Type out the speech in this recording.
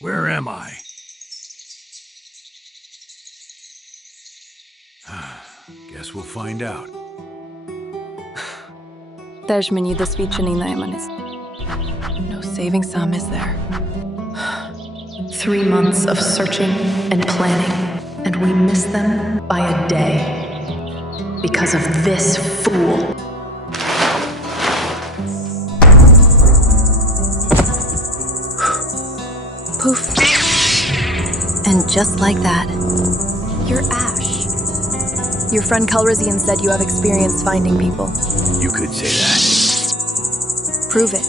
Where am I? Guess we'll find out. Теж мені досвідчений найманець. No saving Sam, is there? 3 months of searching and planning, and we miss them by a day. Because of this fool. Poof. And just like that, you're Ash. Your friend Calrissian said you have experience finding people. You could say that. Prove it.